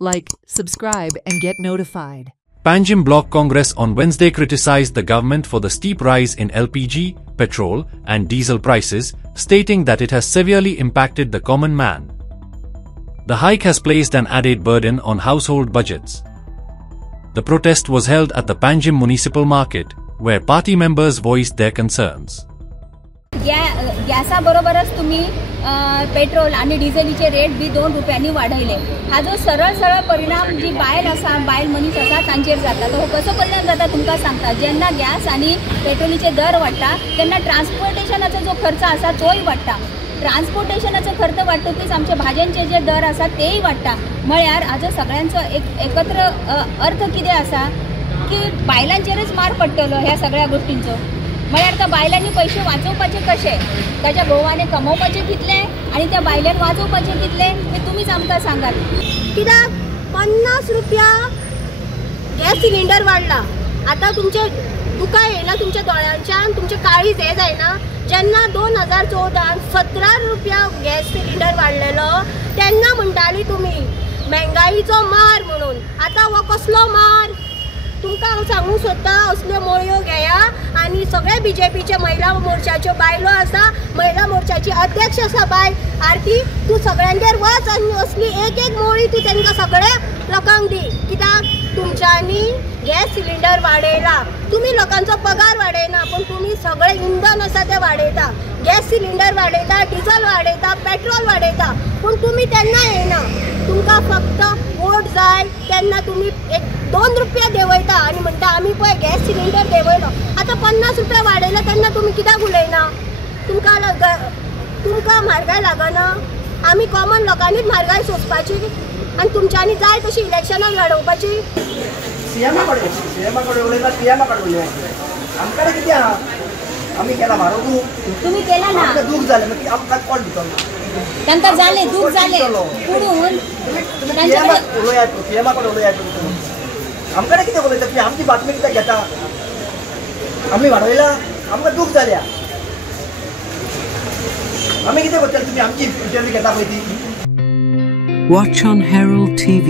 like, subscribe and get notified. Panjim Block Congress on Wednesday criticized the government for the steep rise in LPG, petrol, and diesel prices, stating that it has severely impacted the common man. The hike has placed an added burden on household budgets. The protest was held at the Panjim Municipal Market, where party members voiced their concerns. गॅसाबरोबरच तुम्ही petrol आणि डिझेलचे rate बी 2 रुपयांनी वाढवले. हा जो सरळ परिणाम जी बायल मनीस आसा तांचेर जाता तो कसो परिणाम जाता तुमकां सांगता. जेन्ना गॅस आणि पेट्रोलीचे दर वाडटा तेन्ना ट्रान्सपोर्टेशनाचो जो खर्च आसा तोय वाडटा. ट्रान्सपोर्टेशनाचो खर्च वाडटकीच आमचे भाज्यांचे जे दर आसा तेय वाडटा. म्हळ्यार हाजो सगळ्यांचो एकत्र अर्थ कितें आसा की बायलांचेरच मार पडटलो ह्या सगळ्या गोष्टींचो. म्हळ्यार त्या बायलांनी पैसे वाचोवपाचे कशे, ताच्या घोवाने कमोवपाचे कितले आणि त्या बायलांनी वाचोवपाचे कितले हे तुमीच आमकां सांगात. कित्याक 50 रुपया गॅस सिलिंडर वाडला. आता तुमचे दुकां येयना तुमच्या दोळ्यांच्यान, तुमचे काळीज हे जायना. जेन्ना 2014 17 रुपया गॅस सिलिंडर वाडलेलो तेन्ना म्हणटाली तुमी महंगाईचो मार म्हणून. आता हो कसलो मार तुमकां हांव सांगूंक सोदता. असल्यो मोळयो घेया आनी सगळे बीजेपीचे महिला मोर्चाच्यो बायलो आसा, महिला मोर्चाची अध्यक्ष आसा बाय आरती, तूं सगळ्यांचेर वच आनी असली एक मोळी तूं तांकां सगळ्या लोकांक दी. कित्याक तुमच्यांनी गॅस सिलिंडर वाडयला. तुमी लोकांचो पगार वाडयना पण तुमी सगळे इंधन आसा ते वाडयता. गॅस सिलिंडर वाडयता, डिझल वाडयता, पेट्रोल वाडयता पूण तुमी तेन्ना येना. तुमकां फक्त वोट जाय तेन्ना तुमी 2 रुपया देंवयता आनी म्हणटा आमी पळय गॅस सिलिंडर देंवयलो. आतां 50 रुपया वाडयलो तेन्ना तुमी कित्याक उलयना. तुमकां म्हारगाय लागना. आमी कॉमन लोकांनीच म्हारगाय सोंसपाची आनी तुमच्यांनी जाय तशी इलेक्शनां लडोवपाची. सीएमा कडेन उलयता, पीएमा कडेन उलयता. आमकां कितें आहा आमी केला मारो तुम्ही केला ना. आमकां दूख जालें मागीर आमकां कोण दितलो. तांकां जालें दूख जालें पुणून पीएमा कडेन उलयात. आमकां कितें उलयता की आमची बातमी कित्याक घेता. आमी वाडयला आमकां दूख जाल्या. आमी कितें करतले तुमी आमची इंटरव्यू घेता पळय ती. Watch on Herald TV.